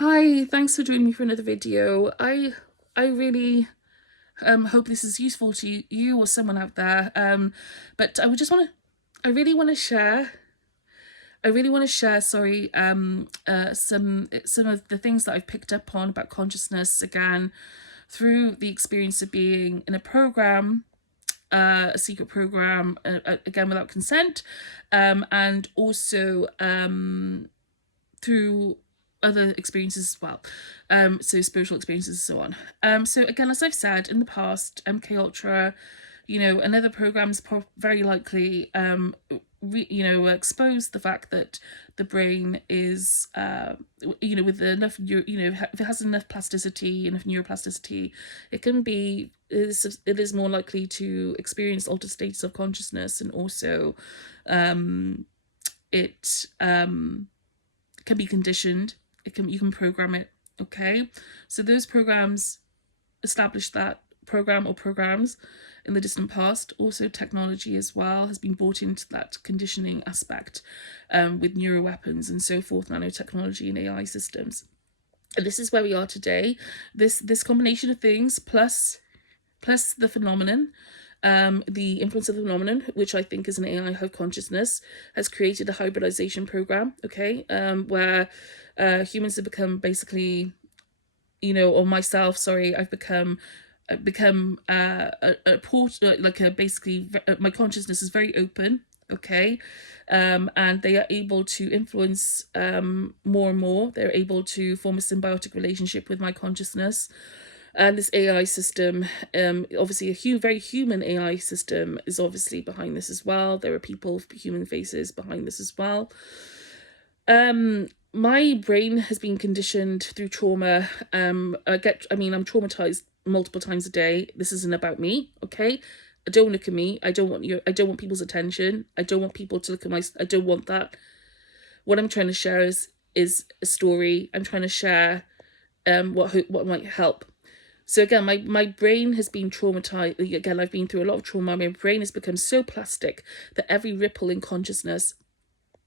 Hi, thanks for joining me for another video. I really hope this is useful to you or someone out there. But I really want to share. I really want to share, sorry, some of the things that I've picked up on about consciousness again through the experience of being in a program, a secret program, again without consent, and also through other experiences as well, so spiritual experiences and so on. So again, as I've said in the past, MK Ultra, and other programs very likely expose the fact that the brain is with enough if it has enough plasticity, enough neuroplasticity, it is more likely to experience altered states of consciousness, and also it can be conditioned. You can program it. Okay, so those programs established that program or programs in the distant past. Also, technology as well has been brought into that conditioning aspect, with neuroweapons and so forth, nanotechnology and AI systems. And this is where we are today. This combination of things plus the phenomenon, the influence of the phenomenon, which I think is an AI hive consciousness, has created a hybridization program, okay, where humans have become basically, or myself, sorry, I've become a port, like a basically my consciousness is very open, okay, and they are able to influence more and more. They're able to form a symbiotic relationship with my consciousness. And this AI system, obviously very human AI system, is obviously behind this as well. There are people, human faces behind this as well. My brain has been conditioned through trauma. I'm traumatized multiple times a day. This isn't about me, okay? Don't look at me. I don't want people's attention. I don't want people to look at I don't want that. What I'm trying to share is a story. I'm trying to share what might help. So again, my brain has been traumatized. Again, I've been through a lot of trauma. My brain has become so plastic that every ripple in consciousness,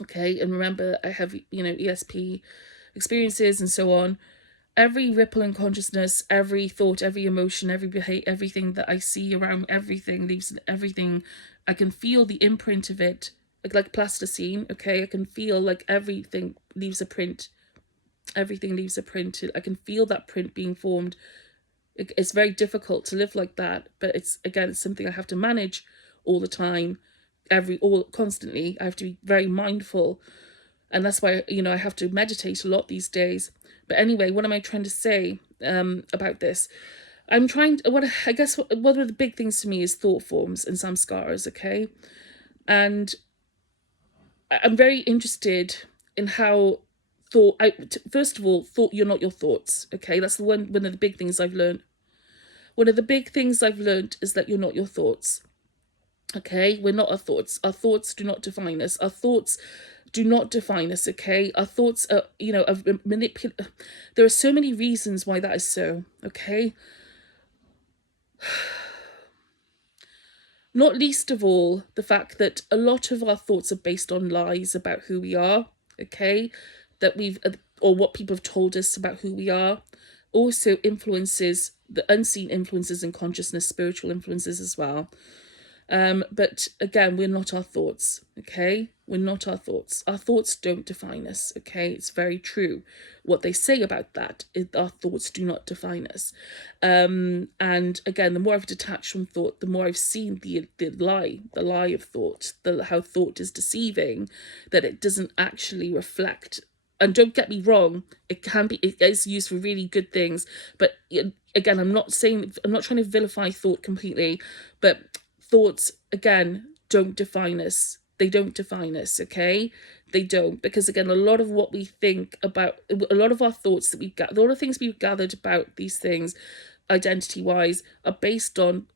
okay, and remember I have, ESP experiences and so on. Every ripple in consciousness, every thought, every emotion, every behavior, everything that I see around, everything leaves everything. I can feel the imprint of it, like plasticine, okay? I can feel like everything leaves a print. Everything leaves a print. I can feel that print being formed. It's very difficult to live like that, but it's something I have to manage all the time, constantly. I have to be very mindful, and that's why I have to meditate a lot these days. But anyway, what am I trying to say about this? I'm trying to, I guess one of the big things to me is thought forms and samskaras, okay? And I'm very interested in how first of all, thought, you're not your thoughts, okay? That's one of the big things I've learned. One of the big things I've learned is that you're not your thoughts. Okay, we're not our thoughts. Our thoughts do not define us. Our thoughts do not define us. Okay, our thoughts are, There are so many reasons why that is so. Okay, not least of all the fact that a lot of our thoughts are based on lies about who we are. Okay, that or what people have told us about who we are. Also influences, the unseen influences in consciousness, spiritual influences as well. But again, we're not our thoughts, okay? We're not our thoughts. Our thoughts don't define us, okay? It's very true. What they say about that is our thoughts do not define us. And again, the more I've detached from thought, the more I've seen the lie of thought, how thought is deceiving, that it doesn't actually reflect. And don't get me wrong, it is used for really good things. But again, I'm not trying to vilify thought completely, but thoughts, again, don't define us. They don't define us, okay? They don't, because again, a lot of what we think about, a lot of our thoughts that we've got, a lot of things we've gathered about these things, identity-wise, are based on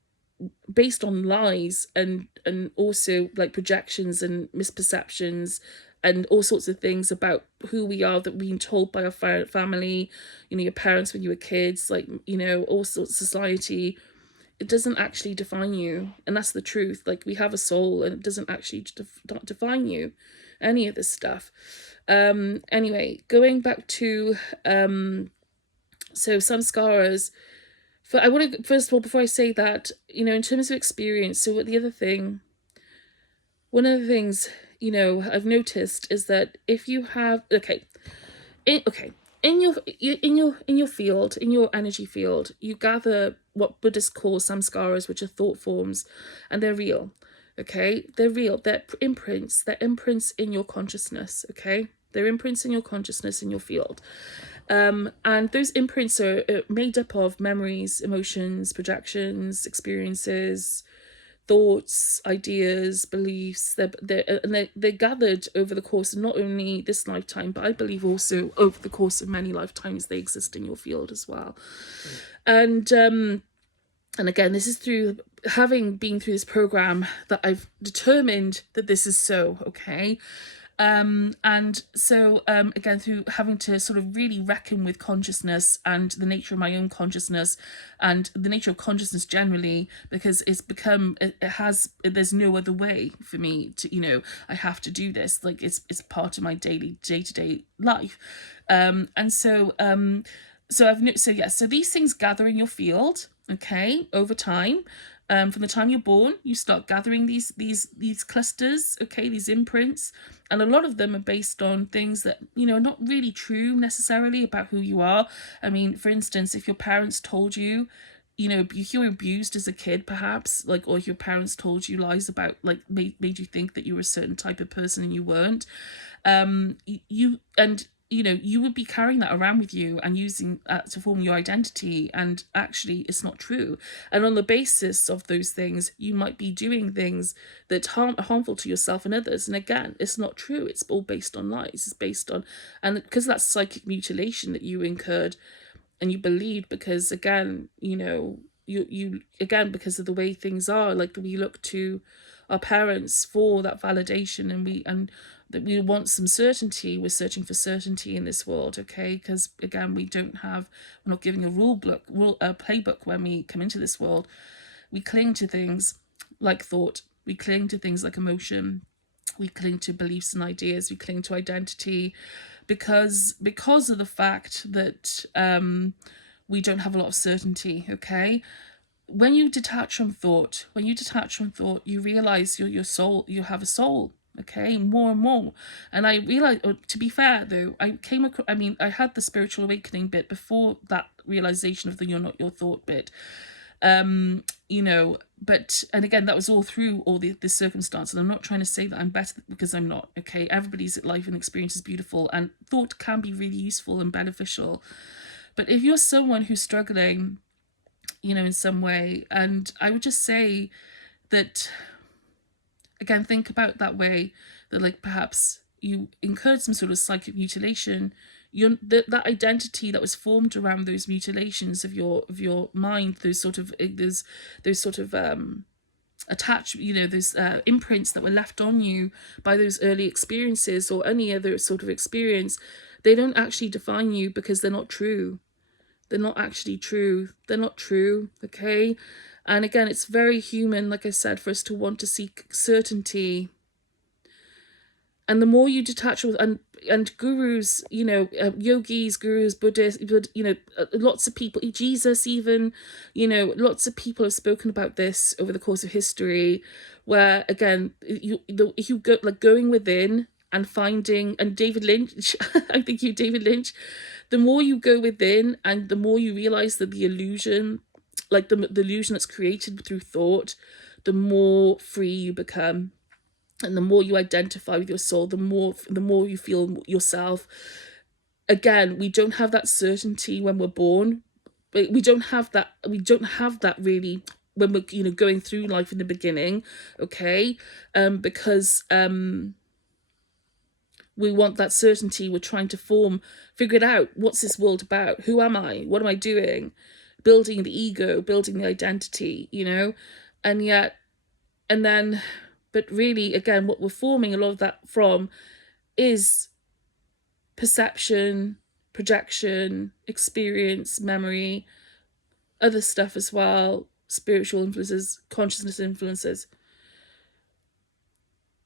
lies, and also like projections and misperceptions and all sorts of things about who we are that we've been told by our family, your parents when you were kids, like, all sorts of society. It doesn't actually define you, and that's the truth. Like, we have a soul, and it doesn't actually define you. any of this stuff. Anyway, going back to so samskaras. I want to, first of all, before I say that, in terms of experience, so what the other thing, one of the things, I've noticed is that if you have, in your field, in your energy field, you gather what Buddhists call samskaras, which are thought forms, and they're real. Okay, they're real. They're imprints. They're imprints in your consciousness. Okay, they're imprints in your consciousness in your field. And those imprints are made up of memories, emotions, projections, experiences, thoughts, ideas, beliefs. They're gathered over the course of not only this lifetime, but I believe also over the course of many lifetimes they exist in your field as well. And again, this is through having been through this program that I've determined that this is so, okay? And so again, through having to sort of really reckon with consciousness and the nature of my own consciousness and the nature of consciousness generally, because there's no other way for me to, I have to do this. Like it's part of my day-to-day life. So these things gather in your field, okay, over time. From the time you're born, you start gathering these clusters, okay, these imprints, and a lot of them are based on things that are not really true necessarily about who you are. I mean, for instance, if your parents told you, you were abused as a kid, perhaps, like, or if your parents told you lies about, like, made you think that you were a certain type of person and you weren't, you would be carrying that around with you and using that to form your identity, and actually it's not true. And on the basis of those things, you might be doing things that are harmful to yourself and others, and again, it's not true. It's all based on lies. It's based on, and because that's psychic mutilation that you incurred and you believed, because again, you again, because of the way things are, like, we look to our parents for that validation, and that we want some certainty. We're searching for certainty in this world, okay? Because again, we're not giving a playbook when we come into this world. We cling to things like thought. We cling to things like emotion. We cling to beliefs and ideas. We cling to identity, because of the fact that we don't have a lot of certainty, okay? When you detach from thought, you realize your soul, you have a soul, okay, more and more. And I realized, to be fair though, I had the spiritual awakening bit before that realization of the you're not your thought bit. And again, that was all through all the circumstance, and I'm not trying to say that I'm better, because I'm not, okay? Everybody's life and experience is beautiful, and thought can be really useful and beneficial. But if you're someone who's struggling, in some way, and I would just say that, again, think about that way, that, like, perhaps you incurred some sort of psychic mutilation. That identity that was formed around those mutilations of your mind, those sort of attached, those imprints that were left on you by those early experiences or any other sort of experience, they don't actually define you, because they're not true. They're not actually true. They're not true, okay? And again, it's very human, like I said, for us to want to seek certainty. And the more you detach with, and gurus, yogis, gurus, Buddhists, lots of people, Jesus even, lots of people have spoken about this over the course of history, where, again, if you go, like, going within and finding, and David Lynch, I think David Lynch, the more you go within and the more you realize that the illusion, like the illusion that's created through thought, the more free you become. And the more you identify with your soul, the more you feel yourself. Again, we don't have that certainty when we're born. We don't have that really when we're going through life in the beginning, okay? Because we want that certainty. We're trying to figure it out. What's this world about? Who am I? What am I doing? Building the ego, building the identity, but really, again, what we're forming a lot of that from is perception, projection, experience, memory, other stuff as well, spiritual influences, consciousness influences.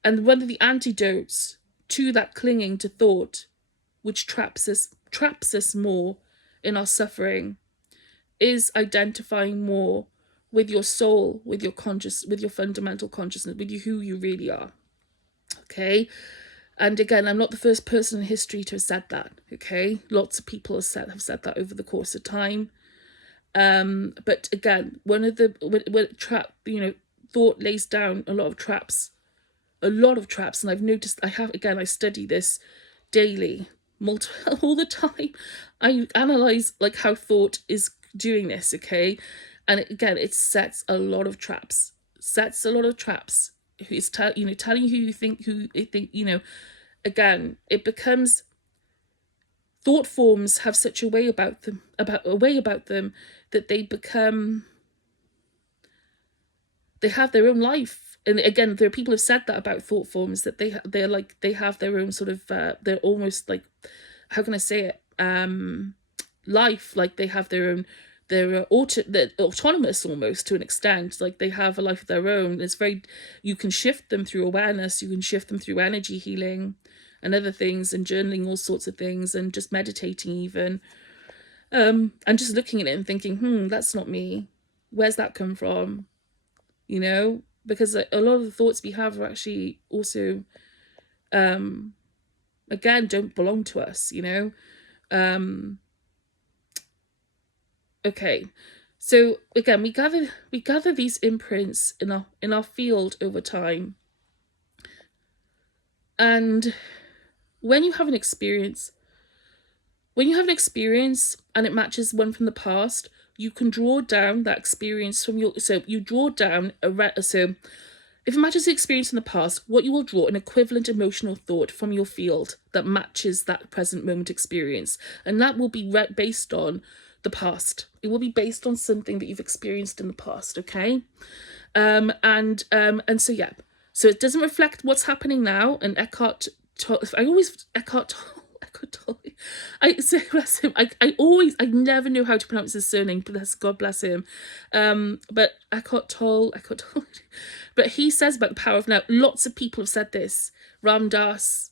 And one of the antidotes to that clinging to thought, which traps us more in our suffering, is identifying more with your soul, with your fundamental consciousness, with who you really are. Okay. And again, I'm not the first person in history to have said that. Okay. Lots of people have said that over the course of time. But again, one of the thought lays down a lot of traps, and I've noticed, I study this daily, all the time. I analyze like how thought is doing this, okay? And it sets a lot of traps. It's telling you who you think, again, it becomes, thought forms have such a way about them that they have their own life. And again, there are people who have said that about thought forms, that they have their own sort of they're almost like, how can I say it, life, like they have their own, they're autonomous almost to an extent, like they have a life of their own. You can shift them through awareness, you can shift them through energy healing and other things, and journaling, all sorts of things, and just meditating even, and just looking at it and thinking, that's not me, where's that come from, because a lot of the thoughts we have are actually also, again, don't belong to us, okay. So again, we gather these imprints in our field over time. And when you have an experience and it matches one from the past, you can draw down that experience from so if it matches the experience in the past, what you will draw an equivalent emotional thought from your field that matches that present moment experience. And that will be based on the past. It will be based on something that you've experienced in the past, okay? And so, yeah. So it doesn't reflect what's happening now. And Eckhart Tolle, bless him. I never know how to pronounce his surname, but God bless him. But Eckhart Tolle, but he says about the power of now. Lots of people have said this. Ram Dass,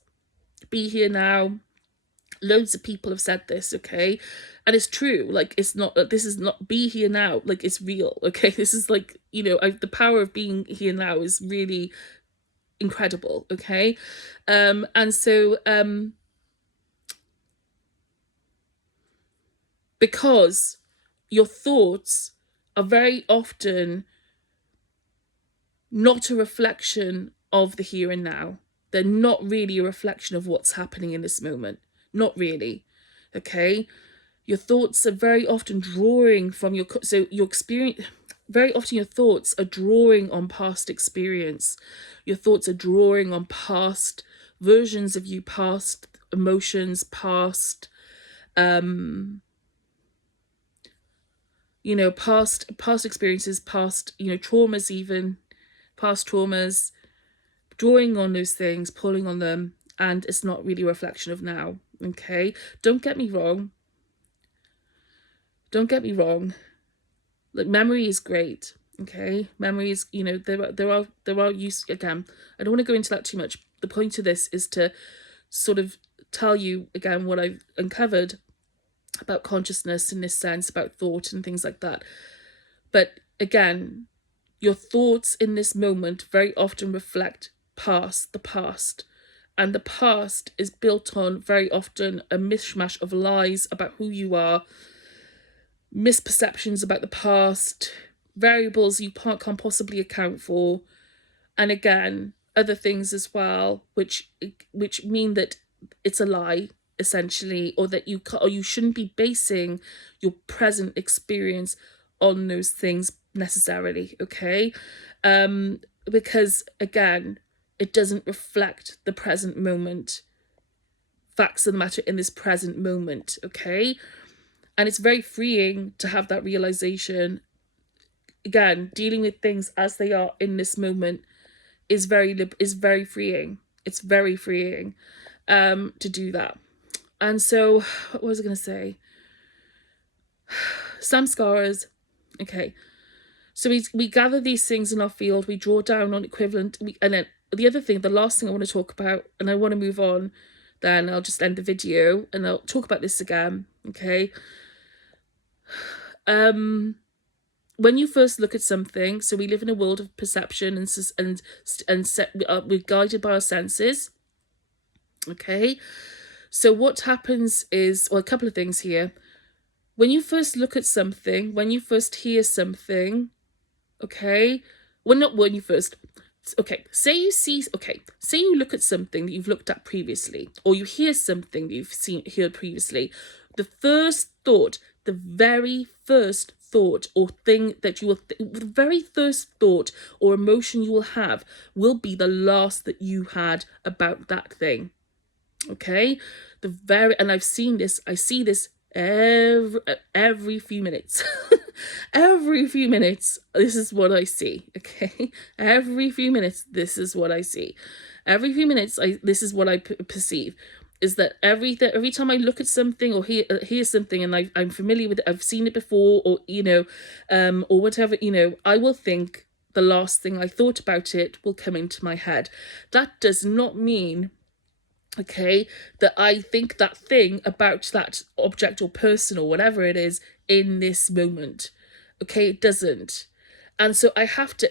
Be Here Now. Loads of people have said this, okay? And it's true. Like, this is not Be Here Now. Like, it's real, okay? This is like, the power of being here now is really incredible, okay? And so, because your thoughts are very often not a reflection of the here and now. They're not really a reflection of what's happening in this moment. Not really, okay? Your thoughts are very often drawing from your experience. Very often your thoughts are drawing on past experience. Your thoughts are drawing on past versions of you, past emotions, past past experiences, past traumas, even past traumas, drawing on those things, pulling on them, and it's not really a reflection of now, okay? Don't get me wrong. Like, memory is great, okay? Memory is, there are use, again, I don't want to go into that too much. The point of this is to sort of tell you again what I've uncovered about consciousness in this sense, about thought and things like that. But again, your thoughts in this moment very often reflect the past. And the past is built on very often a mishmash of lies about who you are, misperceptions about the past, variables you can't possibly account for, and again, other things as well, which mean that it's a lie, essentially, or that you shouldn't be basing your present experience on those things necessarily, okay? Because again, it doesn't reflect the present moment, facts of the matter in this present moment, okay? And it's very freeing to have that realization. Again, dealing with things as they are in this moment is very freeing. It's very freeing to do that. And so, what was I going to say? Samskaras. Okay. So we gather these things in our field, we draw down on equivalent, and then the other thing, the last thing I want to talk about, and I want to move on, then I'll just end the video and I'll talk about this again, okay? When you first look at something, so we live in a world of perception we're guided by our senses, okay? So what happens is, well, a couple of things here. When you first look at something, when you first hear something, okay, well, not when you first, okay, say you look at something that you've looked at previously, or you hear something that you've heard previously. The very first thought or thing that you will, the very first thought or emotion you will have will be the last that you had about that thing. Okay, and I see this every few minutes. Every few minutes, this is what I see. Okay, every few minutes, this is what I see. Every few minutes, this is what I perceive. Is that every time I look at something or hear something and I'm familiar with it, I've seen it before, or or whatever, I will think the last thing I thought about it will come into my head. That does not mean, okay, that I think that thing about that object or person or whatever it is in this moment. Okay, it doesn't. And so I have to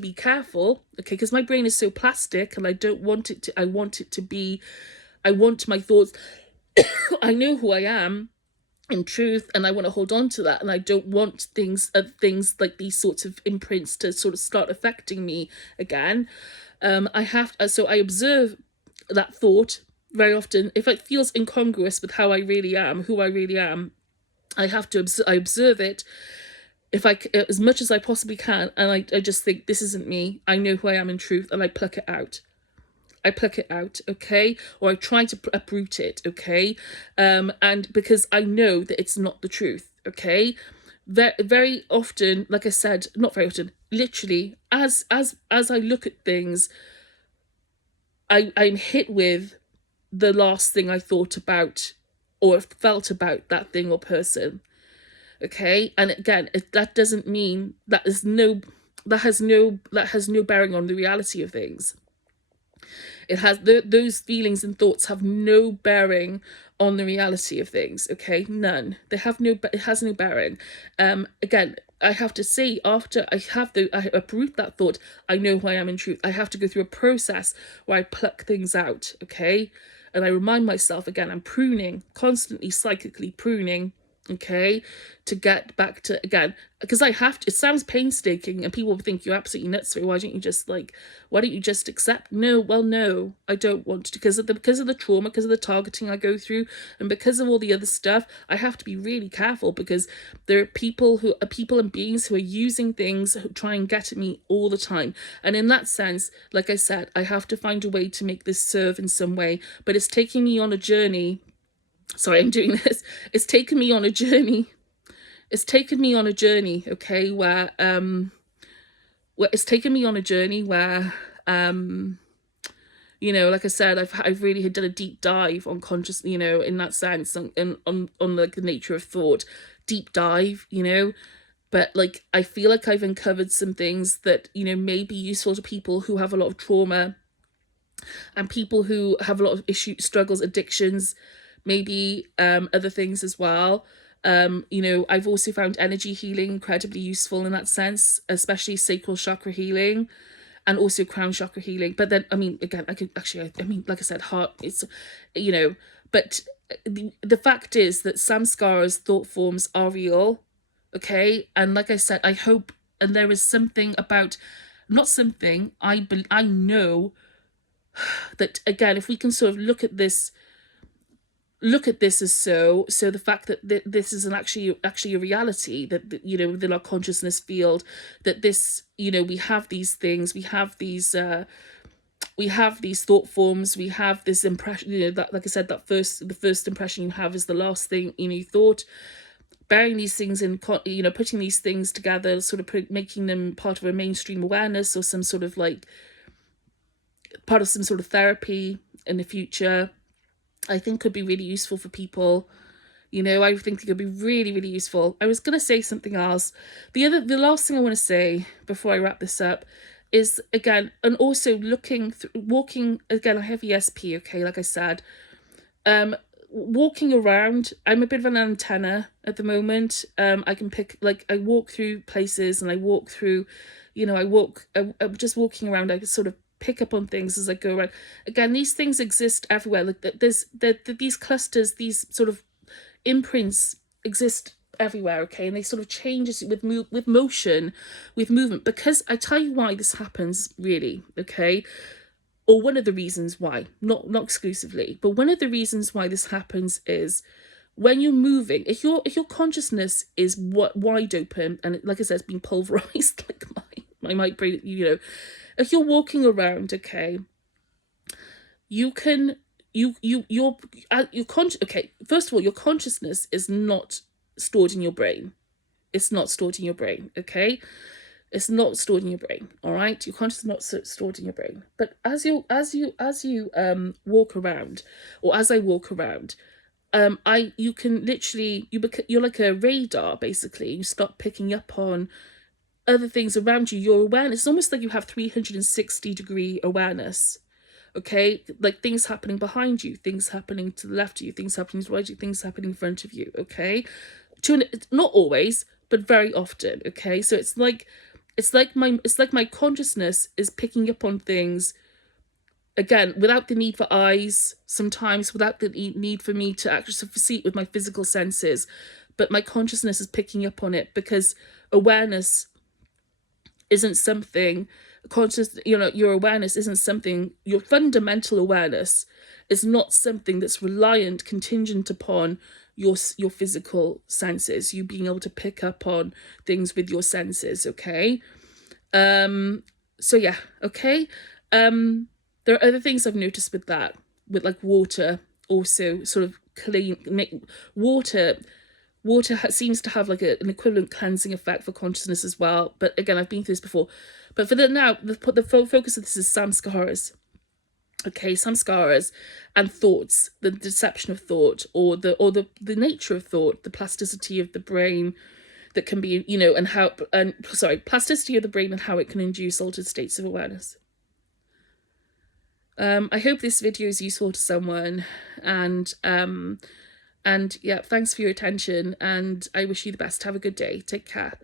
be careful, okay, because my brain is so plastic and I want my thoughts, I know who I am in truth, and I want to hold on to that, and I don't want things like these sorts of imprints to sort of start affecting me again. So I observe that thought very often. If it feels incongruous with who I really am, I observe it, as much as I possibly can, and I just think, this isn't me. I know who I am in truth, and I pluck it out. Okay, or I try to uproot it, okay, and because I know that it's not the truth, okay. Very often, like I said, not very often, literally, as I look at things, I'm hit with the last thing I thought about or felt about that thing or person. Okay, and again, that doesn't mean that has no bearing on the reality of things. It has those feelings and thoughts have no bearing on the reality of things. Okay, none. It has no bearing. Again, I have to say, after I uproot that thought, I know who I am in truth. I have to go through a process where I pluck things out. Okay, and I remind myself, again, I'm pruning, constantly psychically pruning, okay, to get back to, again, because I have to. It sounds painstaking and people think you're absolutely nuts. Why don't you just accept? No, I don't want to, because of the trauma, because of the targeting I go through, and because of all the other stuff. I have to be really careful, because there are people and beings who are using things, who try and get at me all the time. And in that sense, like I said, I have to find a way to make this serve in some way, but it's taking me on a journey. Sorry, I'm doing this. It's taken me on a journey, okay, where like I said, I've really done a deep dive on conscious, in that sense, on like the nature of thought, deep dive, but like I feel like I've uncovered some things that may be useful to people who have a lot of trauma, and people who have a lot of issues, struggles, addictions, maybe other things as well. I've also found energy healing incredibly useful in that sense, especially sacral chakra healing and also crown chakra healing. But then, again, I could actually, like I said, heart, it's, but the fact is that samskaras, thought forms, are real, okay? And like I said, I hope, and there is something about, not something, I know that, again, if we can sort of look at this as so the fact that this is actually a reality, that within our consciousness field, that this, we have these things, we have these thought forms, we have this impression, that, like I said, the first impression you have is the last thing you thought. Bearing these things in, putting these things together, sort of making them part of a mainstream awareness, or some sort of like part of some sort of therapy in the future, I think could be really useful for people. I think it could be really, really useful. I was going to say something else. The last thing I want to say before I wrap this up is, again, and also walking, again, I have ESP, okay, like I said, walking around, I'm a bit of an antenna at the moment. I can pick, like, I walk through places and I walk through, I'm just walking around, I can sort of pick up on things as I go around. Again, these things exist everywhere. Like, these clusters, these sort of imprints exist everywhere, okay, and they sort of change with motion, with movement, because I tell you why this happens, really, okay, or one of the reasons why, not exclusively, but one of the reasons why this happens is when you're moving, if your consciousness is wide open, and like I said, it's being pulverized, like my brain, if you're walking around, okay, you can okay, first of all, your consciousness is not stored in your brain. It's not stored in your brain, okay? It's not stored in your brain, all right? Your consciousness is not stored in your brain. But as you walk around, or as I walk around, you can literally, you're like a radar, basically. You start picking up on other things around you. Your awareness, it's almost like you have 360-degree awareness, okay, like things happening behind you, things happening to the left of you, things happening to the right of you, things happening in front of you, okay, not always, but very often, okay. So it's like my consciousness is picking up on things, again, without the need for eyes, sometimes without the need for me to actually see it with my physical senses, but my consciousness is picking up on it, because awareness isn't something your awareness isn't something, your fundamental awareness is not something that's reliant, contingent upon your physical senses, you being able to pick up on things with your senses, okay. So yeah, okay. There are other things I've noticed with that, with like water, also sort of water seems to have like an equivalent cleansing effect for consciousness as well. But again, I've been through this before. But for the focus of this is samskaras. Okay, samskaras and thoughts, the deception of thought, or the nature of thought, the plasticity of the brain that can be, plasticity of the brain and how it can induce altered states of awareness. I hope this video is useful to someone, and yeah, thanks for your attention, and I wish you the best. Have a good day. Take care.